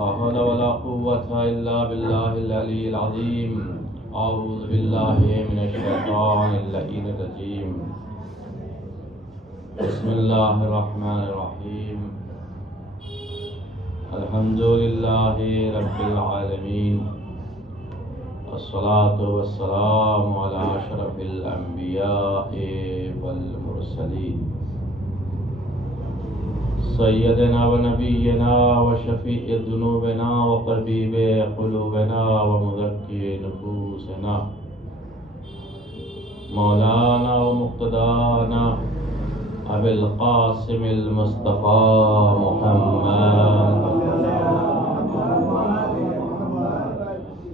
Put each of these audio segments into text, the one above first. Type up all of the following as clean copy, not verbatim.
لا حول ولا قوة إلا بالله العلي العظيم. أعوذ بالله من الشيطان اللعين الرجيم. بسم الله الرحمن الرحيم. الحمد لله رب العالمين، الصلاة والسلام على أشرف الأنبياء والمرسلين، سيدنا ونبينا وشفيع ذنوبنا وطبيب قلوبنا ومزكي نفوسنا، مولانا ومقتدانا أبي القاسم المصطفى محمد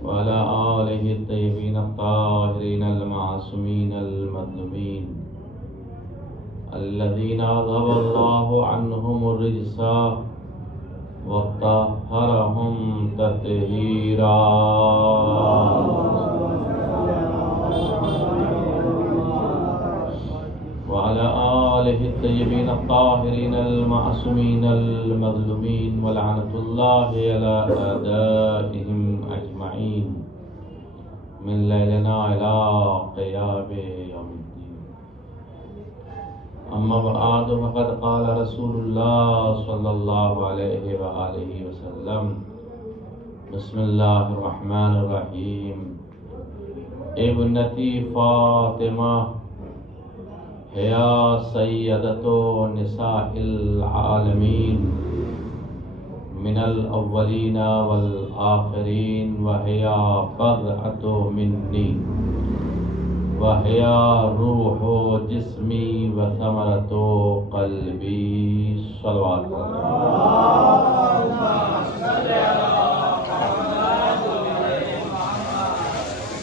وعلى آله الطيبين الطاهرين المعصومين المظلومين الذين أذهب الله عنهم الرجس وطهرهم تطهيرا. وعلى آله الطيبين الطاهرين المعصومين المظلومين ولعنة الله على أعدائهم أجمعين من ليلنا إلى قيام يوم الدين. أما بعد فقد قال رسول الله صلى الله عليه وآله وسلم: بسم الله الرحمن الرحيم. ابنتي فاطمة يا سيدة نساء العالمين من الأولين والآخرين، وهي بضعة مني، وهي روح جسمي وثمرة قلبي. صلوات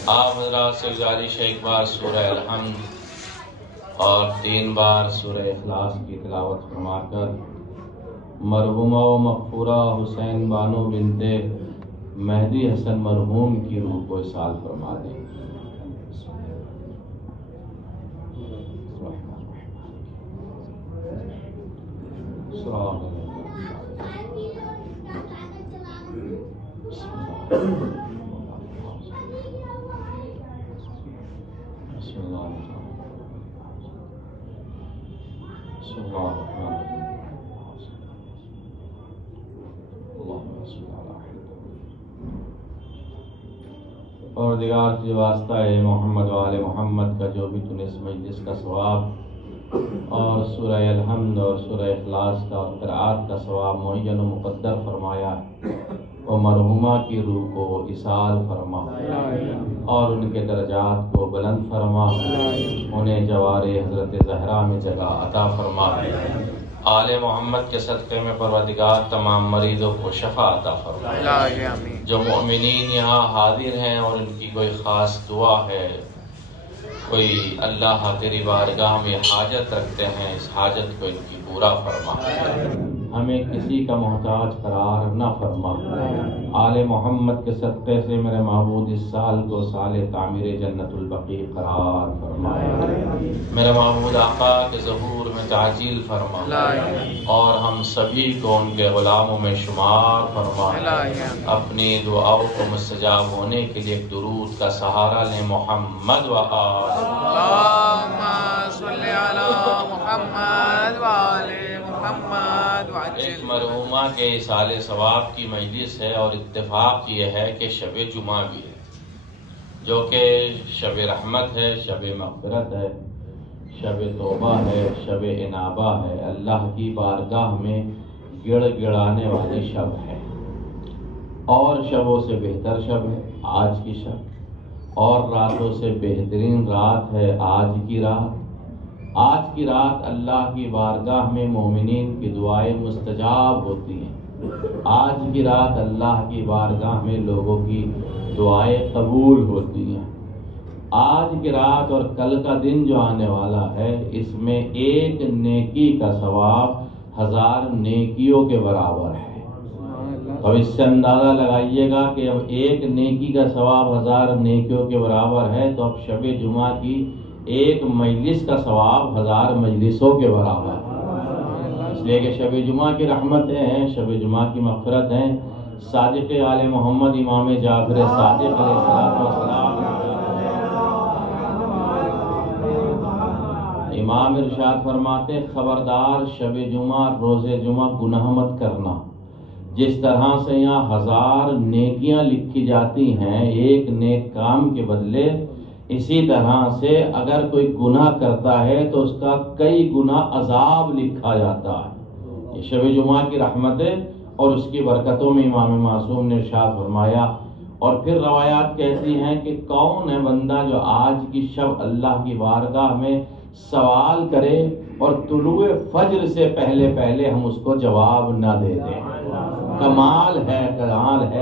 آپ حضرات سے گزارش ہے ایک بار سورہ الحمد اور 3 بار سورہ اخلاص کی تلاوت فرما کر مرحومہ و مغفورہ حسین بانو بنت مہدی حسن مرحوم کی روح کو اصال فرما دیں. اور دیگر سے واسطہ ہے محمد و آل محمد کا جو بھی تم نے اس مجلس کا ثواب اور سورہ الحمد اور سورہ اخلاص کا اور قرآت کا ثواب معین و مقدر فرمایا، وہ مرحومہ کی روح کو اصال فرما اور ان کے درجات کو بلند فرما، انہیں جوار حضرت زہرا میں جگہ عطا فرما. آل محمد کے صدقے میں پروردگار تمام مریضوں کو شفا عطا فرما. جو مؤمنین یہاں حاضر ہیں اور ان کی کوئی خاص دعا ہے، کوئی اللہ تیری بارگاہ میں حاجت رکھتے ہیں، اس حاجت کو ان کی پورا فرما. ہمیں کسی کا محتاج قرار نہ فرما. آل محمد کے صدقے سے میرے معبود اس سال کو سال تعمیر جنت البقیع قرار فرما. میرے معبود آقا کے ظہور میں تعجیل فرما اور ہم سبھی کو ان کے غلاموں میں شمار فرما. اپنی دعاؤں کو مستجاب ہونے کے لیے ایک درود کا سہارا لیں. محمد و آل اللہم صلی علی محمد و آل محمد. ایک مرحومہ کے اصال ثواب کی مجلس ہے اور اتفاق یہ ہے کہ شب جمعہ بھی ہے، جو کہ شب رحمت ہے، شب مغفرت ہے، شب توبہ ہے، شب انابہ ہے، اللہ کی بارگاہ میں گڑ گڑانے والی شب ہے. اور شبوں سے بہتر شب ہے آج کی شب، اور راتوں سے بہترین رات ہے آج کی رات. آج کی رات اللہ کی بارگاہ میں مومنین کی دعائیں مستجاب ہوتی ہیں. آج کی رات اللہ کی بارگاہ میں لوگوں کی دعائیں قبول ہوتی ہیں. آج کی رات اور کل کا دن جو آنے والا ہے، اس میں ایک نیکی کا ثواب 1000 نیکیوں کے برابر ہے. تو اس سے اندازہ لگائیے گا کہ اب ایک نیکی کا ثواب 1000 نیکیوں کے برابر ہے، تو اب شب جمعہ کی ایک مجلس کا ثواب 1000 مجلسوں کے برابر ہے. اس لیے کہ شب جمعہ کی رحمتیں ہیں، شب جمعہ کی مغفرت ہیں، صادق آل محمد امام جعفر صادق علیہ السلام امام ارشاد فرماتے خبردار شب جمعہ روز جمعہ گناہ مت کرنا. جس طرح سے یہاں 1000 نیکیاں لکھی جاتی ہیں ایک نیک کام کے بدلے، اسی طرح سے اگر کوئی گناہ کرتا ہے تو اس کا کئی گنا عذاب لکھا جاتا ہے. یہ شب جمعہ کی رحمتیں اور اس کی برکتوں میں امام معصوم نے ارشاد فرمایا. اور پھر روایات کہتی ہیں کہ کون ہے بندہ جو آج کی شب اللہ کی بارگاہ میں سوال کرے اور طلوع فجر سے پہلے ہم اس کو جواب نہ دے دیں. کمال ہے.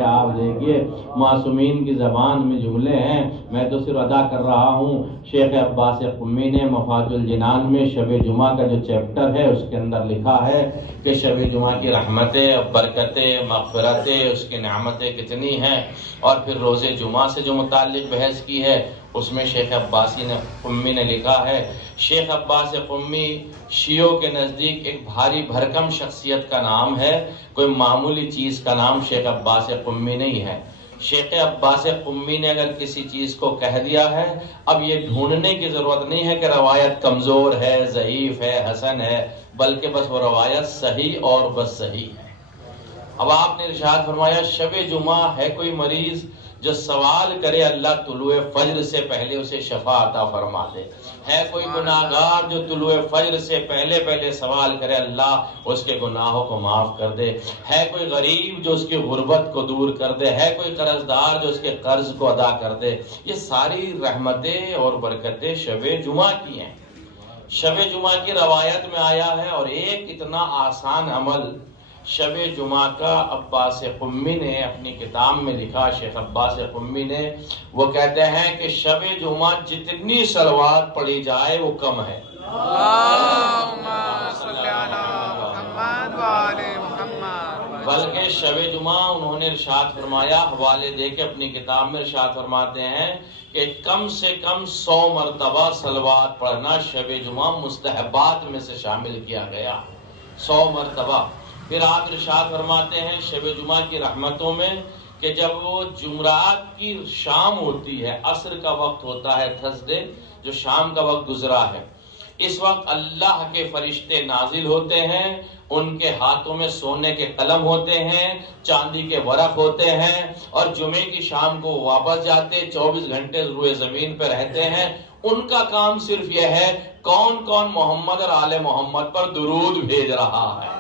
آپ دیکھیے معصومین کی زبان میں جملے ہیں، میں تو صرف ادا کر رہا ہوں. شیخ عباس قمی نے مفاد الجنان میں شب جمعہ کا جو چیپٹر ہے اس کے اندر لکھا ہے کہ شب جمعہ کی رحمتیں، برکتیں، مغفرتیں، اس کی نعمتیں کتنی ہیں. اور پھر روز جمعہ سے جو متعلق بحث کی ہے اس میں شیخ عباسی نے قمی نے لکھا ہے. شیخ عباس قمی شیعوں کے نزدیک ایک بھاری بھرکم شخصیت کا نام ہے، کوئی معمولی چیز کا نام شیخ عباس قمی نہیں ہے. شیخ عباس قمی نے اگر کسی چیز کو کہہ دیا ہے، اب یہ ڈھونڈنے کی ضرورت نہیں ہے کہ روایت کمزور ہے، ضعیف ہے، حسن ہے، بلکہ بس وہ روایت صحیح اور بس صحیح ہے. اب آپ نے ارشاد فرمایا شب جمعہ ہے کوئی مریض جو سوال کرے اللہ طلوع فجر سے پہلے اسے شفا عطا فرما دے. ہے کوئی گناہگار جو طلوع فجر سے پہلے سوال کرے اللہ اس کے گناہوں کو معاف کر دے. ہے کوئی غریب جو اس کی غربت کو دور کر دے. ہے کوئی قرض دار جو اس کے قرض کو ادا کر دے. یہ ساری رحمتیں اور برکتیں شب جمعہ کی ہیں. شب جمعہ کی روایت میں آیا ہے. اور ایک اتنا آسان عمل شب جمعہ کا عباس قمی نے اپنی کتاب میں لکھا. شیخ عباس قمی نے وہ کہتے ہیں کہ شب جمعہ جتنی صلوات پڑھی جائے وہ کم ہے. بلکہ شب جمعہ انہوں نے ارشاد فرمایا، حوالے دے کے اپنی کتاب میں ارشاد فرماتے ہیں کہ کم سے کم 100 مرتبہ صلوات پڑھنا شب جمعہ مستحبات میں سے شامل کیا گیا. 100 مرتبہ. پھر آپ ارشاد فرماتے ہیں شب جمعہ کی رحمتوں میں کہ جب وہ جمعرات کی شام ہوتی ہے، عصر کا وقت ہوتا ہے، تھرسڈے جو شام کا وقت گزرا ہے، اس وقت اللہ کے فرشتے نازل ہوتے ہیں. ان کے ہاتھوں میں سونے کے قلم ہوتے ہیں، چاندی کے ورق ہوتے ہیں، اور جمعے کی شام کو واپس جاتے 24 گھنٹے روئے زمین پہ رہتے ہیں. ان کا کام صرف یہ ہے کون کون محمد اور آل محمد پر درود بھیج رہا ہے.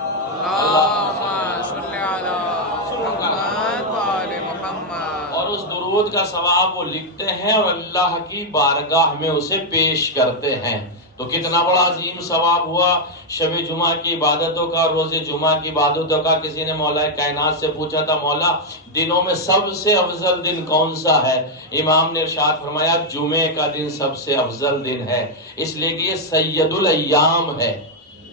اور اس درود کا ثواب وہ لکھتے ہیں اور اللہ کی بارگاہ میں اسے پیش کرتے ہیں. تو کتنا بڑا عظیم ثواب ہوا شب جمعہ کی عبادتوں کا، روز جمعہ کی عبادتوں کا. کسی نے مولا کائنات سے پوچھا تھا مولا دنوں میں سب سے افضل دن کون سا ہے؟ امام نے ارشاد فرمایا جمعے کا دن سب سے افضل دن ہے، اس لیے کہ یہ سید الایام ہے،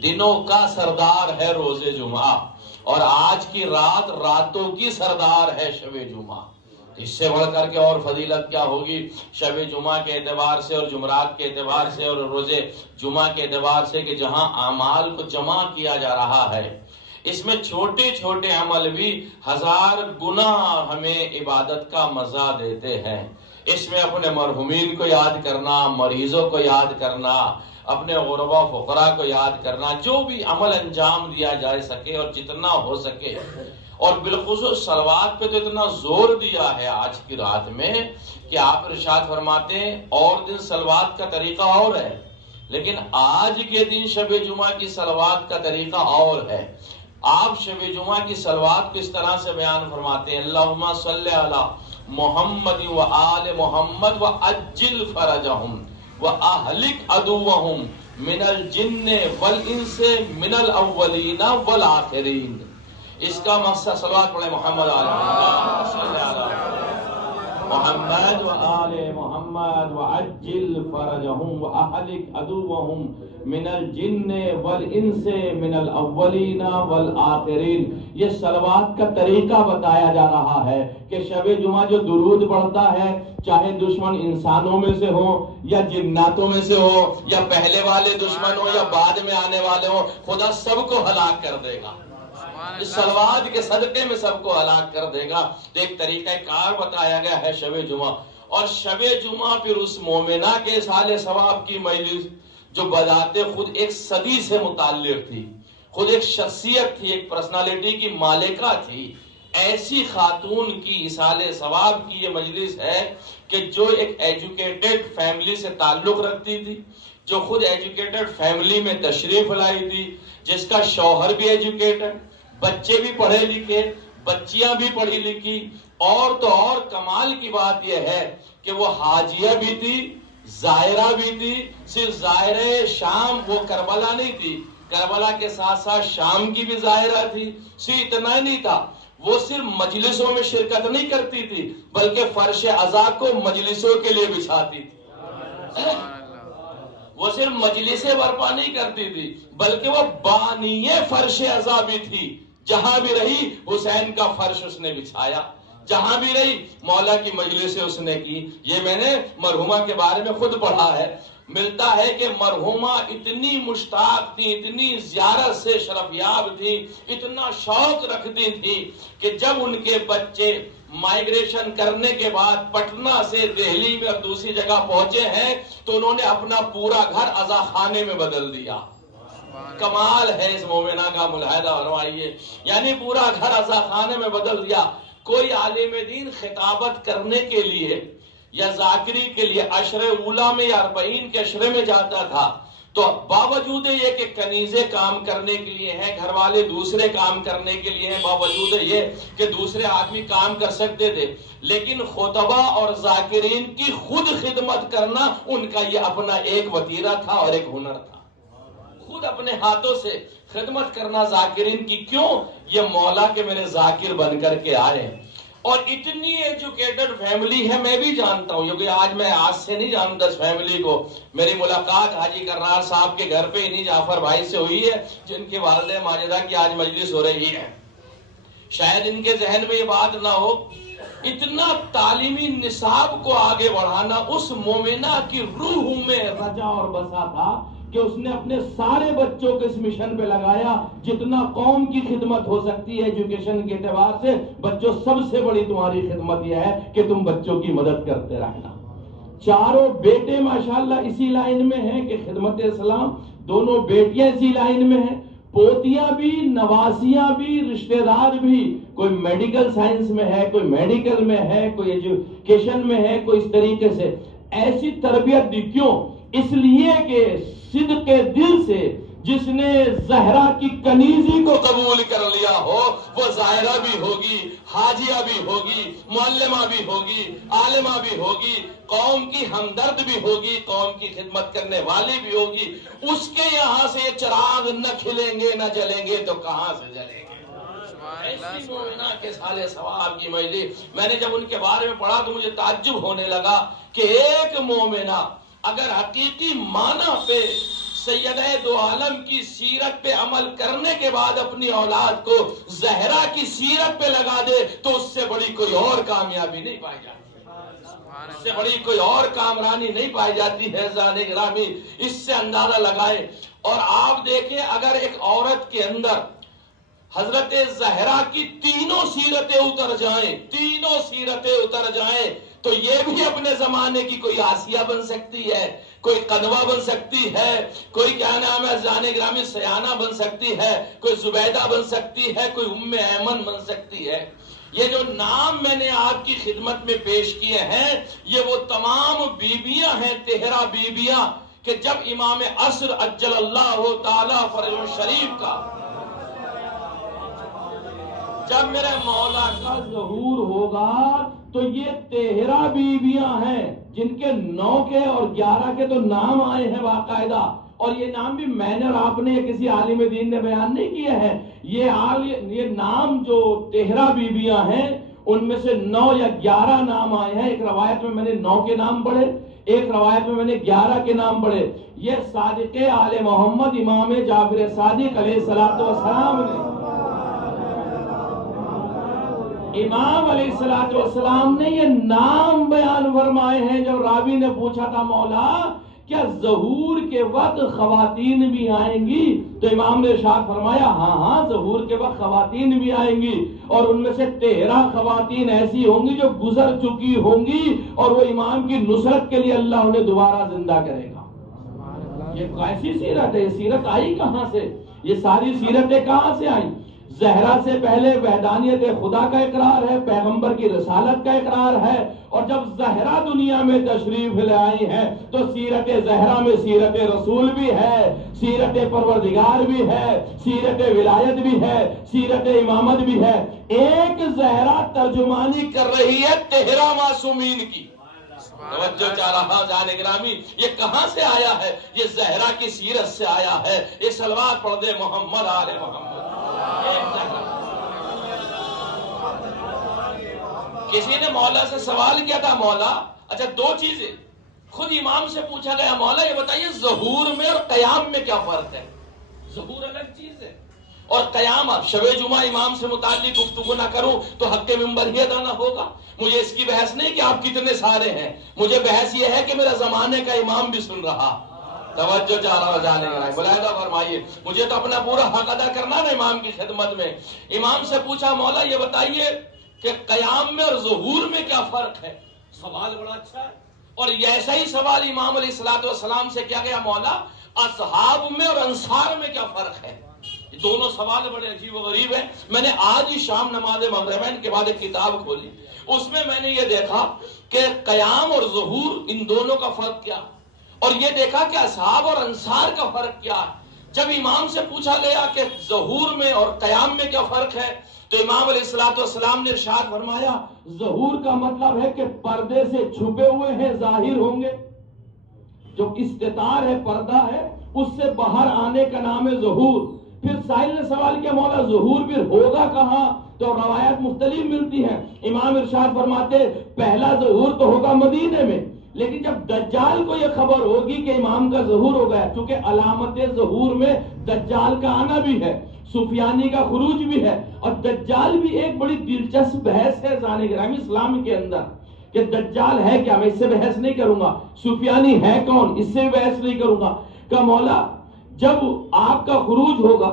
دنوں کا سردار ہے روز جمعہ. اور آج کی رات راتوں کی سردار ہے شب جمعہ. اس سے بڑھ کر کے اور فضیلت کیا ہوگی شب جمعہ کے اعتبار سے اور جمعرات کے اعتبار سے اور روز جمعہ کے اعتبار سے کہ جہاں اعمال کو جمع کیا جا رہا ہے، اس میں چھوٹے چھوٹے عمل بھی 1000 گنا ہمیں عبادت کا مزہ دیتے ہیں. اس میں اپنے مرحومین کو یاد کرنا، مریضوں کو یاد کرنا، اپنے غربا فقراء کو یاد کرنا، جو بھی عمل انجام دیا جا سکے اور جتنا ہو سکے. اور بالخصوص صلوات پہ تو اتنا زور دیا ہے آج کی رات میں کہ آپ ارشاد فرماتے ہیں اور دن صلوات کا طریقہ اور ہے، لیکن آج کے دن شب جمعہ کی صلوات کا طریقہ اور ہے. آپ شب جمعہ کی صلوات کو اس طرح سے بیان فرماتے ہیں اللہم صلی علی محمد و آل محمد و عجل فرجہم و اہلک عدوہم من الجن والانس من الاولین والآخرین. اس کا مقصد صلوات پڑھے محمد آل محمد صلی اللہ محمد و آل محمد و عجل فرجہم و اہلک عدوہم من الجن والانس من الاولین والآخرین. یہ صلوات کا طریقہ بتایا جا رہا ہے کہ شب جمعہ جو درود پڑھتا ہے چاہے دشمن انسانوں میں سے ہو یا جناتوں میں سے ہو یا پہلے والے دشمن ہو یا بعد میں آنے والے ہو، خدا سب کو ہلاک کر دے گا. اس صلوات کے صدقے میں سب کو ہلاک کر دے گا۔ تو ایک طریقہ کار بتایا گیا ہے شب جمعہ، اور شب جمعہ پھر اس مومنہ کے سال ثواب کی مجلس جو بذات خود ایک صدی سے متعلق تھی، خود ایک شخصیت تھی، ایک پرسنالٹی کی مالکہ تھی، ایسی خاتون کی اصال ثواب کی یہ مجلس ہے کہ جو ایک ایجوکیٹڈ فیملی سے تعلق رکھتی تھی، جو خود ایجوکیٹڈ فیملی میں تشریف لائی تھی، جس کا شوہر بھی ایجوکیٹڈ، بچے بھی پڑھے لکھے، بچیاں بھی پڑھی لکھی، اور تو اور کمال کی بات یہ ہے کہ وہ حاجیہ بھی تھی، زائرہ بھی تھی۔ صرف زائرہ شام، وہ کربلا نہیں تھی، کربلا کے ساتھ ساتھ شام کی بھی زائرہ تھی۔ صرف اتنا ہی نہیں تھا، وہ صرف مجلسوں میں شرکت نہیں کرتی تھی بلکہ فرش عزا کو مجلسوں کے لیے بچھاتی تھی۔ وہ صرف مجلسیں برپا نہیں کرتی تھی بلکہ وہ بانیے فرش عزا بھی تھی۔ جہاں بھی رہی حسین کا فرش اس نے بچھایا، جہاں بھی رہی مولا کی مجلسیں اس نے کی۔ یہ میں نے مرحومہ کے بارے میں خود پڑھا ہے۔ ملتا ہے کہ مرحومہ اتنی مشتاق تھی، اتنی زیارت سے شرفیاب تھی، اتنا شوق رکھتی تھی کہ جب ان کے بچے مائیگریشن کرنے کے بعد پٹنہ سے دہلی میں اور دوسری جگہ پہنچے ہیں تو انہوں نے اپنا پورا گھر عزا خانے میں بدل دیا۔ کمال ہے اس مومنہ کا، ملاحظہ فرمائیے، یعنی پورا گھر عزا خانے میں بدل دیا۔ کوئی عالم دین خطابت کرنے کے لیے یا ذاکری کے لیے عشر اولا میں یا 40 کے عشرے میں جاتا تھا تو باوجود یہ کہ کنیزیں کام کرنے کے لیے ہیں، گھر والے دوسرے کام کرنے کے لیے ہیں، باوجود یہ کہ دوسرے آدمی کام کر سکتے تھے، لیکن خطبہ اور ذاکرین کی خود خدمت کرنا ان کا یہ اپنا ایک وتیرہ تھا اور ایک ہنر تھا۔ خود اپنے ہاتھوں سے خدمت کرنا ذاکرین کی، کیوں؟ یہ مولا کے میرے ذاکر بن کر کے آئے ہیں۔ اور اتنی ایجوکیٹڈ فیملی ہے، میں بھی جانتا ہوں، کیونکہ آج سے نہیں جانتا اس فیملی کو۔ میری ملاقات حاجی کرار صاحب کے گھر پہ انہی جعفر بھائی سے ہوئی ہے جن کی والدہ ماجدہ کی آج مجلس ہو رہی ہے۔ شاید ان کے ذہن میں یہ بات نہ ہو، اتنا تعلیمی نصاب کو آگے بڑھانا اس مومنہ کی روح میں رجا اور بسا تھا کہ اس نے اپنے سارے بچوں کو اس مشن پہ لگایا۔ جتنا قوم کی خدمت ہو سکتی ہے ایجوکیشن کے اعتبار سے، بچوں سب سے بڑی تمہاری خدمت یہ ہے کہ تم بچوں کی مدد کرتے رہنا۔ چاروں بیٹے ماشاءاللہ اسی لائن میں ہیں کہ خدمت اسلام، دونوں بیٹیاں اسی لائن میں ہیں، پوتیاں بھی، نواسیاں بھی، رشتہ دار بھی، کوئی میڈیکل سائنس میں ہے، کوئی میڈیکل میں ہے، کوئی ایجوکیشن میں ہے، کوئی اس طریقے سے ایسی تربیت دی۔ کیوں؟ اس لیے کہ صدق دل سے جس نے زہرا کی کنیزی کو قبول کر لیا ہو وہ زائرہ بھی ہوگی، حاجیہ بھی ہوگی، معلمہ بھی ہوگی، عالمہ بھی ہوگی، قوم کی ہمدرد بھی ہوگی، قوم کی خدمت کرنے والی بھی ہوگی۔ اس کے یہاں سے یہ چراغ نہ کھلیں گے، نہ جلیں گے تو کہاں سے جلیں گے؟ ایسی مومنہ کے سال ثواب کی مجلس، میں نے جب ان کے بارے میں پڑھا تو مجھے تعجب ہونے لگا کہ ایک مومنہ اگر حقیقی معنی پہ سیدہ دو عالم کی سیرت پہ عمل کرنے کے بعد اپنی اولاد کو زہرا کی سیرت پہ لگا دے تو اس سے بڑی کوئی اور کامیابی نہیں پائی جاتی، اس سے بڑی کوئی اور کامرانی نہیں پائی جاتی ہے۔ زانے گرامی اس سے اندازہ لگائے۔ اور آپ دیکھیں اگر ایک عورت کے اندر حضرت زہرا کی تینوں سیرتیں اتر جائیں، تینوں سیرتیں اتر جائیں تو یہ بھی اپنے زمانے کی کوئی آسیہ بن سکتی ہے، کوئی قدوہ بن سکتی ہے، کوئی کیا نام ہے زانے گرامی سیانہ بن سکتی ہے، کوئی زبیدہ بن سکتی ہے، کوئی ام ایمن بن سکتی ہے۔ یہ جو نام میں نے آپ کی خدمت میں پیش کیے ہیں یہ وہ تمام بیبیاں ہیں، 13 بیبیاں کہ جب امام عصر عجل اللہ تعالی فرجہ شریف کا، جب میرے مولا کا ظہور ہوگا تو یہ 13 بیویاں ہیں جن کے 9 کے اور 11 کے تو نام آئے ہیں باقاعدہ، اور یہ نام بھی میں نے اور آپ نے کسی عالم دین نے بیان نہیں کیا ہے۔ یہ نام جو 13 بیویاں ہیں ان میں سے 9 یا 11 نام آئے ہیں۔ ایک روایت میں نے 9 کے نام پڑھے، ایک روایت میں نے 11 کے نام پڑھے۔ یہ صادق آل محمد امام جعفر صادق علیہ السلام نے، امام علیہ السلام نے یہ نام بیان فرمائے ہیں۔ جب راوی نے پوچھا تھا مولا کیا ظہور کے وقت خواتین بھی آئیں گی؟ تو امام نے ارشاد فرمایا ہاں ظہور کے وقت خواتین بھی آئیں گی، اور ان میں سے 13 خواتین ایسی ہوں گی جو گزر چکی ہوں گی، اور وہ امام کی نصرت کے لیے اللہ انہیں دوبارہ زندہ کرے گا۔ یہ کیسی سیرت ہے؟ یہ سیرت آئی کہاں سے؟ یہ ساری سیرتیں کہاں سے آئیں؟ زہرا سے پہلے وحدانیت خدا کا اقرار ہے، پیغمبر کی رسالت کا اقرار ہے، اور جب زہرا دنیا میں تشریف لائی ہے تو سیرت زہرا میں سیرت رسول بھی ہے، سیرت پروردگار بھی ہے، سیرت ولایت بھی ہے، سیرت امامت بھی ہے۔ ایک زہرا ترجمانی کر رہی ہے 13 معصومین کی۔ توجہ چاہ رہا جان گرامی، یہ کہاں سے آیا ہے؟ یہ زہرا کی سیرت سے آیا ہے۔ یہ صلوات پڑھ دے محمد آل محمد۔ کسی نے مولا سے سوال کیا تھا، مولا اچھا 2 چیزیں خود امام سے پوچھا گیا، مولا یہ بتائیے ظہور میں اور قیام میں کیا فرق ہے؟ ظہور الگ چیز ہے اور قیام، اب شب جمعہ امام سے متعلق گفتگو نہ کروں تو حق ممبر ہی ادا نہ ہوگا۔ مجھے اس کی بحث نہیں کہ آپ کتنے سارے ہیں، مجھے بحث یہ ہے کہ میرا زمانے کا امام بھی سن رہا۔ توجہ چاہ رہا جانے گا، بلائدہ فرمائیے، مجھے تو اپنا پورا حق ادا کرنا نا امام کی خدمت میں۔ امام سے پوچھا مولا یہ بتائیے کہ قیام میں اور ظہور میں کیا فرق ہے؟ سوال بڑا اچھا ہے، اور ایسا ہی سوال امام علیہ السلام سے کیا گیا، مولا اصحاب میں اور انصار میں کیا فرق ہے؟ یہ دونوں سوال بڑے عجیب و غریب ہیں۔ میں نے آج ہی شام نماز مغربین کے بعد ایک کتاب کھولی، اس میں میں نے یہ دیکھا کہ قیام اور ظہور ان دونوں کا فرق کیا، اور یہ دیکھا کہ اصحاب اور انصار کا فرق کیا ہے۔ جب امام سے پوچھا گیا کہ ظہور میں اور قیام میں کیا فرق ہے تو امام علیہ السلام نے ارشاد فرمایا ظہور کا مطلب ہے کہ پردے سے چھپے ہوئے ہیں، ظاہر ہوں گے۔ جو استتار ہے، پردہ ہے، اس سے باہر آنے کا نام ہے ظہور۔ پھر سائل نے سوال کیا مولا ظہور پھر ہوگا کہاں؟ تو روایات مختلف ملتی ہیں۔ امام ارشاد فرماتے پہلا ظہور تو ہوگا مدینے میں، لیکن جب دجال کو یہ خبر ہوگی کہ امام کا ظہور ہو گیا، چونکہ علامت ظہور میں دجال کا آنا بھی ہے، سفیانی کا خروج بھی ہے، اور دجال بھی ایک بڑی دلچسپ بحث ہے ذہن گرامی اسلام کے اندر کہ دجال ہے کیا۔ میں اس سے بحث نہیں کروں گا، سفیانی ہے کون، اس سے بحث نہیں کروں گا۔ کہ مولا جب آپ کا خروج ہوگا،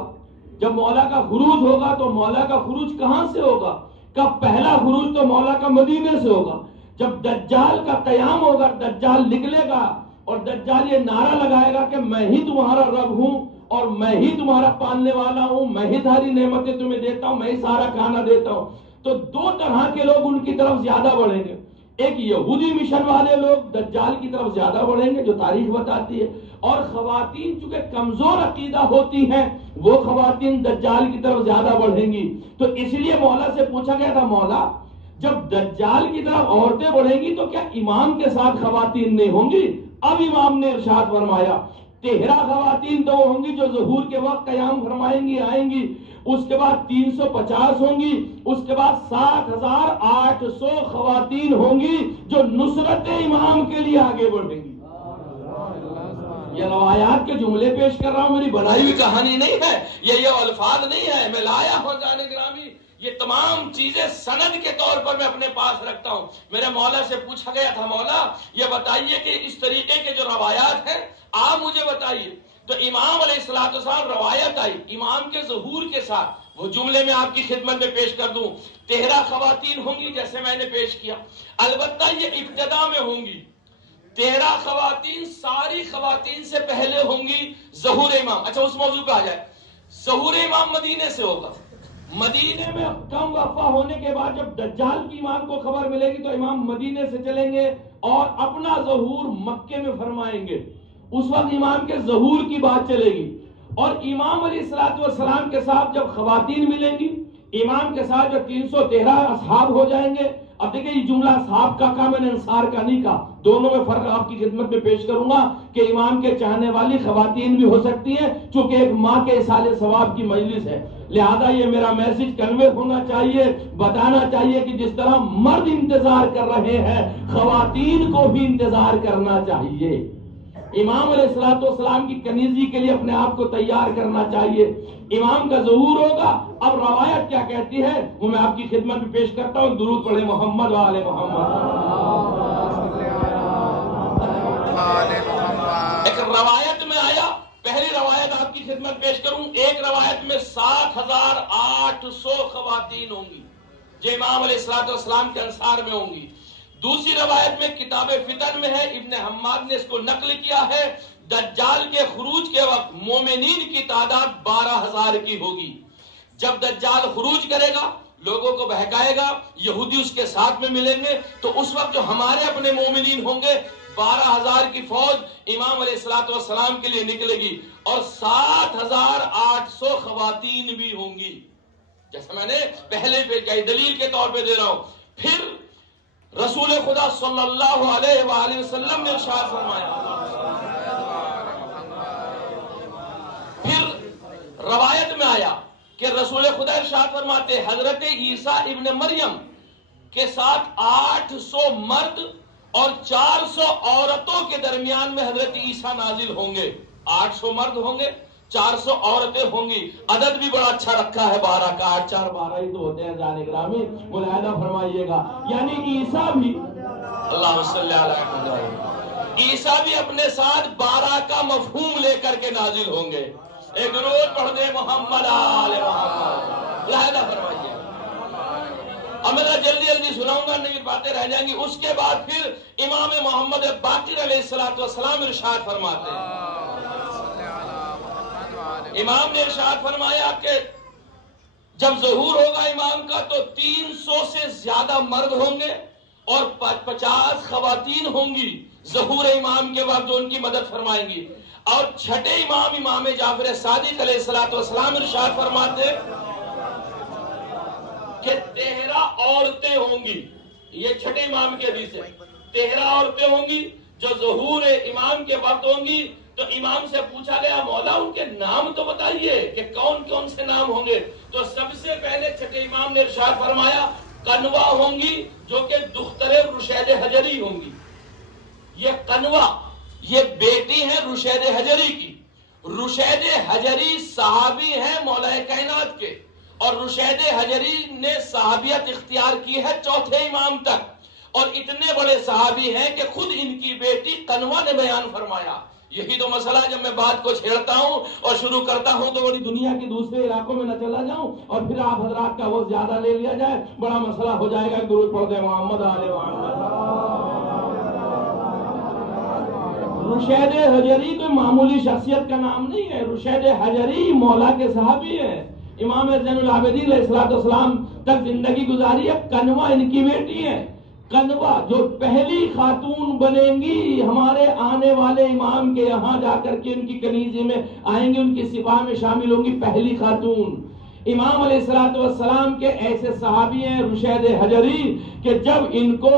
جب مولا کا خروج ہوگا تو مولا کا خروج کہاں سے ہوگا؟ کہ پہلا خروج تو مولا کا مدینے سے ہوگا۔ جب دجال کا قیام ہوگا، دجال نکلے گا اور دجال یہ نعرہ لگائے گا کہ میں ہی تمہارا رب ہوں اور میں ہی تمہارا پالنے والا ہوں، میں ہی ساری نعمتیں تمہیں دیتا ہوں، میں ہی سارا کھانا دیتا ہوں۔ تو 2 طرح کے لوگ ان کی طرف زیادہ بڑھیں گے۔ ایک یہودی مشن والے لوگ دجال کی طرف زیادہ بڑھیں گے، جو تاریخ بتاتی ہے، اور خواتین چونکہ کمزور عقیدہ ہوتی ہیں وہ خواتین دجال کی طرف زیادہ بڑھیں گی۔ تو اس لیے مولا سے پوچھا گیا تھا مولا جب دجال کی طرف عورتیں بڑھیں گی تو کیا امام کے ساتھ خواتین نہیں ہوں گی؟ اب امام نے ارشاد فرمایا 13 خواتین تو ہوں گی جو ظہور کے وقت قیام فرمائیں گی، آئیں گی، اس کے بعد 350 ہوں گی، اس کے بعد 7,800 خواتین ہوں گی جو نصرت امام کے لیے آگے بڑھیں گی۔ یہ روایات کے جملے پیش کر رہا ہوں، میری بنائی ہوئی کہانی نہیں ہے، یہ الفاظ نہیں ہے، میں لایا ہوں جانے گرامی۔ یہ تمام چیزیں سند کے طور پر میں اپنے پاس رکھتا ہوں۔ میرے مولا سے پوچھا گیا تھا مولا یہ بتائیے کہ اس طریقے کے جو روایات ہیں آپ مجھے بتائیے، تو امام علیہ السلام روایت آئی امام کے ظہور کے ساتھ، وہ جملے میں آپ کی خدمت میں پیش کر دوں 13 خواتین ہوں گی جیسے میں نے پیش کیا، البتہ یہ ابتدا میں ہوں گی۔ 13 خواتین ساری خواتین سے پہلے ہوں گی ظہور امام۔ اچھا اس موضوع پہ آ جائے، ظہور امام مدینے سے ہوگا۔ مدینے میں کم وفا ہونے کے بعد جب دجال کی امام کو خبر ملے گی تو امام مدینے سے چلیں گے اور اپنا ظہور مکے میں فرمائیں گے۔ اس وقت امام کے ظہور کی بات چلے گی، اور امام علیہ السلام کے ساتھ جب خواتین ملیں گی، امام کے ساتھ جو 313 اصحاب ہو جائیں گے۔ اب دیکھیں یہ جملہ اصحاب کا کہا، میں نے انصار کا نہیں کہا، دونوں میں فرق آپ کی خدمت میں پیش کروں گا کہ امام کے چاہنے والی خواتین بھی ہو سکتی ہیں، چونکہ ایک ماں کے اصال ثواب کی مجلس ہے، لہذا یہ میرا میسج کنوے ہونا چاہیے، بتانا چاہیے کہ جس طرح مرد انتظار کر رہے ہیں خواتین کو بھی انتظار کرنا چاہیے۔ امام علیہ السلام کی کنیزی کے لیے اپنے آپ کو تیار کرنا چاہیے۔ امام کا ظہور ہوگا۔ اب روایت کیا کہتی ہے وہ میں آپ کی خدمت میں پیش کرتا ہوں، درود پڑھے محمد و آل محمد۔ ایک روایت میں آیا، پہلی روایت آپ کی خدمت پیش کروں، ایک روایت میں 7,800 خواتین ہوں گی جو امام علیہ السلام کے انصار میں ہوں گی۔ دوسری روایت میں کتاب فتن میں ہے، ابن حماد نے اس کو نقل کیا ہے، دجال کے خروج کے وقت مومنین کی تعداد 12,000 کی ہوگی۔ جب دجال خروج کرے گا، لوگوں کو بہکائے گا، یہودی اس کے ساتھ میں ملیں گے، تو اس وقت جو ہمارے اپنے مومنین ہوں گے 12,000 کی فوج امام علیہ السلام کے لیے نکلے گی، اور 7,800 خواتین بھی ہوں گی، جیسا میں نے پہلے پہ کہی، دلیل کے طور پہ دے رہا ہوں۔ پھر رسول خدا صلی اللہ علیہ وآلہ وسلم نے ارشاد فرمایا، پھر روایت میں آیا کہ رسول خدا ارشاد فرماتے حضرت عیسیٰ ابن مریم کے ساتھ 800 مرد اور 400 عورتوں کے درمیان میں حضرت عیسیٰ نازل ہوں گے۔ 800 مرد ہوں گے، 400 عورتیں ہوں گی۔ عدد بھی بڑا اچھا رکھا ہے، 12 کا، 8 4 12 ہی تو ہوتے ہیں، جان گرامی ملاحظہ فرمائیے گا۔ یعنی عیسیٰ بھی، اللہ صلی اللہ علیہ وسلم، عیسیٰ بھی اپنے ساتھ 12 کا مفہوم لے کر کے نازل ہوں گے۔ ایک درود پڑھ دے محمد آل محمد، ملاحظہ فرمائیے۔ اب میں جلدی سناؤں گا، نہیں باتیں رہ جائیں گی۔ اس کے بعد پھر امام محمد باقر علیہ السلام ارشاد فرماتے ہیں، امام نے ارشاد فرمایا کہ جب ظہور ہوگا امام کا تو 300 سے زیادہ مرد ہوں گے اور 50 خواتین ہوں گی ظہور امام کے وقت جو ان کی مدد فرمائیں گی۔ اور چھٹے امام جعفر صادق علیہ السلام ارشاد فرماتے کہ 13 عورتیں ہوں گی، یہ چھٹے امام کی حدیث ہے، 13 عورتیں ہوں گی جو ظہور امام کے وقت ہوں گی۔ تو امام سے پوچھا گیا مولا ان کے نام تو بتائیے کہ کون کون سے نام ہوں گے؟ تو سب سے پہلے چھٹے امام نے ارشاد فرمایا قنوہ ہوں گی جو کہ دختر رشید حجری ہوں گی۔ یہ قنوہ یہ بیٹی ہے رشید حجری کی۔ رشید حجری صحابی ہیں مولا کائنات کے، اور رشید حجری نے صحابیت اختیار کی ہے چوتھے امام تک، اور اتنے بڑے صحابی ہیں کہ خود ان کی بیٹی قنوہ نے بیان فرمایا۔ یہی تو مسئلہ، جب میں بات کو چھیڑتا ہوں اور شروع کرتا ہوں تو بڑی دنیا کے دوسرے علاقوں میں نہ چلا جاؤں اور پھر آپ حضرات کا وہ زیادہ لے لیا جائے، بڑا مسئلہ ہو جائے گا۔ درود پڑھ دے محمد آل محمد۔ رشید حجری کوئی معمولی شخصیت کا نام نہیں ہے، رشید حجری مولا کے صحابی ہیں، امام زین العابدین علیہ السلام تک زندگی گزاری ہے۔ قنوہ ان کی بیٹی ہے، قنوہ جو پہلی خاتون بنیں گی ہمارے آنے والے امام کے یہاں جا کر کے ان کی کنیزی میں آئیں گی، ان کی سپاہ میں شامل ہوں گی، پہلی خاتون۔ امام علیہ السلام کے ایسے صحابی ہیں رشید حجری کہ جب ان کو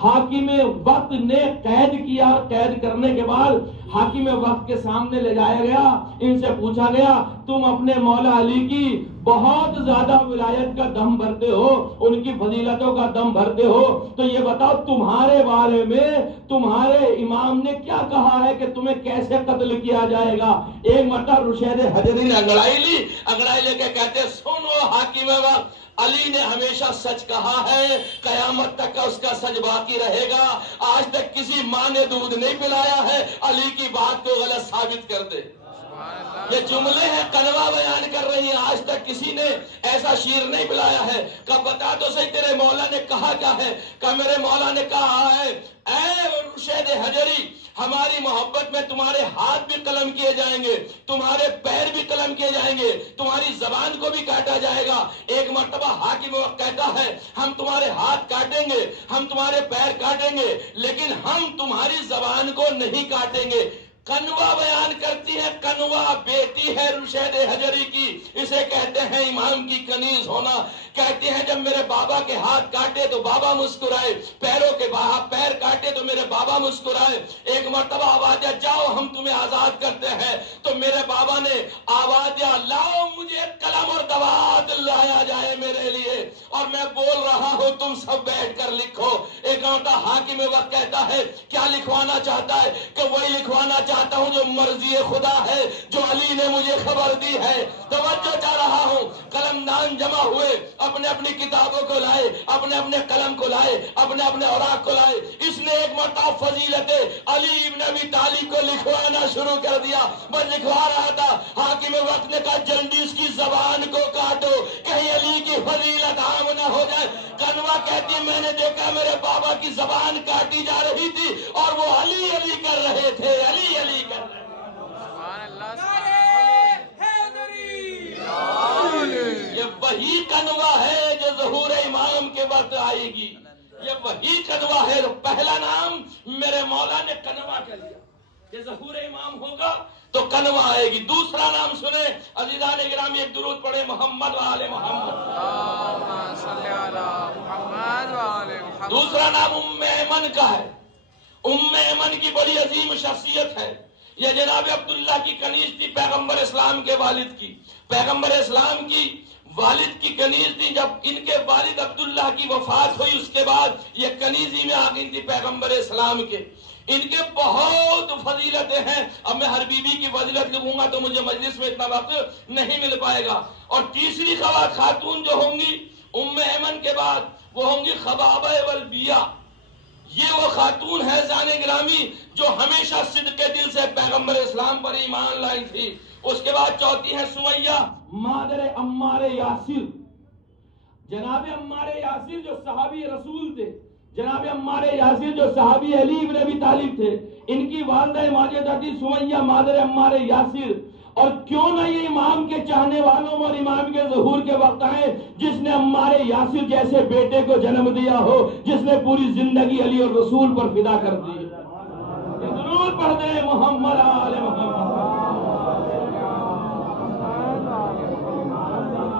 حاکم وقت نے قید کیا، قید کرنے کے بعد حاکم وقت کے سامنے لے جایا گیا، ان سے پوچھا گیا تم اپنے مولا علی کی بہت زیادہ ولایت کا دم بھرتے ہو، ان کی فضیلتوں کا دم بھرتے ہو، تو یہ بتاؤ تمہارے بارے میں تمہارے امام نے کیا کہا ہے کہ تمہیں کیسے قتل کیا جائے گا؟ ایک مرتبہ رشید حجری نے انگڑائی لی، انگڑائی لے کے کہتے سنو حاکم وقت، علی نے ہمیشہ سچ کہا ہے، قیامت تک کا اس کا سچ باقی رہے گا، آج تک کسی ماں نے دودھ نہیں پلایا ہے علی کی بات کو غلط ثابت کر دے۔ یہ جملے ہیں قنوہ بیان کر رہی ہیں، آج تک کسی نے ایسا شیر نہیں پلایا ہے۔ کہ بتا تو صحیح تیرے مولا نے کہا کیا ہے؟ کہ میرے مولا نے کہا ہے اے رشید حجری ہماری محبت میں تمہارے ہاتھ بھی قلم کیے جائیں گے، تمہارے پیر بھی قلم کیے جائیں گے، تمہاری زبان کو بھی کاٹا جائے گا۔ ایک مرتبہ حاکم وقت کہتا ہے ہم تمہارے ہاتھ کاٹیں گے، ہم تمہارے پیر کاٹیں گے، لیکن ہم تمہاری زبان کو نہیں کاٹیں گے۔ قنوہ بیان کرتی ہے، قنوہ بیٹی ہے رشید حجری کی، اسے کہتے ہیں امام کی کنیز ہونا۔ کہتی ہیں جب میرے بابا کے ہاتھ کاٹے تو بابا مسکرائے، پیروں کے پیر کاٹے تو میرے بابا مسکرائے۔ ایک مرتبہ آواز دیا جاؤ ہم تمہیں آزاد کرتے ہیں، تو میرے بابا نے آواز دیا لاؤ مجھے قلم اور دوات لایا جائے میرے لیے، اور میں بول رہا ہوں تم سب بیٹھ کر لکھو۔ ایک مرتبہ حاکم وقت کہتا ہے کیا لکھوانا چاہتا ہے؟ کہ وہی لکھوانا چاہتا ہوں جو مرضی خدا ہے، جو علی نے مجھے خبر دی ہے، توجہ چاہ رہا ہوں۔ قلمدان جمع ہوئے، اپنے اپنی کتابوں کو لائے، اپنے اپنے قلم کو لائے، اپنے اپنے اوراق کو لائے۔ اس نے ایک مرتبہ فضیلت علی ابن ابی طالب کو لکھوانا شروع کر دیا۔ میں لکھوا رہا تھا، حاکم وقت نے کہا جلدی اس کی زبان کو کاٹو، کہیں علی کی فضیلت عام نہ ہو جائے۔ کنوا کہتی میں نے دیکھا میرے بابا کی زبان کاٹی جا رہی تھی اور وہ علی علی کر رہے تھے، علی علی کر رہے تھے۔ یہ وہی کنوا ہے جو ظہور امام کے وقت آئے گی، یہ وہی کنوا ہے۔ پہلا نام میرے مولا نے کنوا کر لیا کہ ظہور امام ہوگا تو کنوا آئے گی۔ دوسرا نام سنیں عزیزان گرامی، ایک درود پڑھے محمد وآل محمد۔ دوسرا نام ام ایمن کا ہے۔ ام ایمن کی بڑی عظیم شخصیت ہے۔ یہ جناب عبداللہ کی کنیز تھی، پیغمبر اسلام کے والد کی، پیغمبر اسلام کی والد کی کنیز تھی۔ جب ان کے والد عبداللہ کی وفات ہوئی اس کے بعد یہ کنیزی میں آ گئی تھی پیغمبر اسلام کے۔ ان کے بہت فضیلتیں ہیں، اب میں ہر بیوی کی فضیلت لکھوں گا تو مجھے مجلس میں اتنا وقت نہیں مل پائے گا۔ اور تیسری خاتون جو ہوں گی ام ایمن کے بعد وہ ہوں گی خبابہ والبیہ۔ یہ وہ خاتون ہے زان گرامی جو ہمیشہ صدق کے دل سے پیغمبر اسلام پر ایمان لائی تھی۔ اس کے بعد چوتھی ہے سمیہ مادر عمار یاسر۔ جناب عمار یاسر جو صحابی رسول تھے، جناب عمار یاسر جو صحابی علی ابن ابی طالب تھے، ان کی والدہ ماجدہ تھی سمیہ مادر عمار یاسر۔ اور کیوں نہ یہ امام کے چاہنے والوں اور امام کے ظہور کے وقت آئے جس نے عمار یاسر جیسے بیٹے کو جنم دیا ہو، جس نے پوری زندگی علی اور رسول پر فدا کر دی۔ ضرور پڑھ دیں محمد آل محمد۔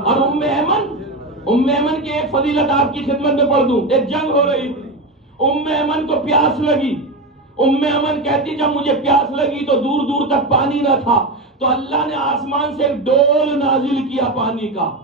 اور ام ایمن کی ایک فضیلت آپ کی خدمت میں پڑھ دوں۔ ایک جنگ ہو رہی تھی، ام ایمن کو پیاس لگی۔ ام ایمن کہتی جب مجھے پیاس لگی تو دور دور تک پانی نہ تھا، تو اللہ نے آسمان سے ایک ڈول نازل کیا پانی کا۔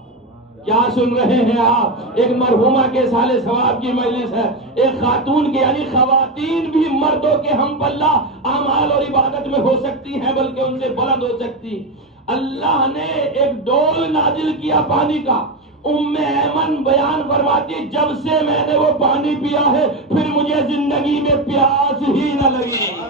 کیا سن رہے ہیں آپ؟ ایک مرحومہ کے سال ثواب کی مجلس ہے، ایک خاتون کی، یعنی خواتین بھی مردوں کے ہم پلہ اعمال اور عبادت میں ہو سکتی ہیں، بلکہ ان سے بلند ہو سکتی۔ اللہ نے ایک ڈول نازل کیا پانی کا۔ ام ایمن بیان فرماتی جب سے میں نے وہ پانی پیا ہے پھر مجھے زندگی میں پیاس ہی نہ لگی۔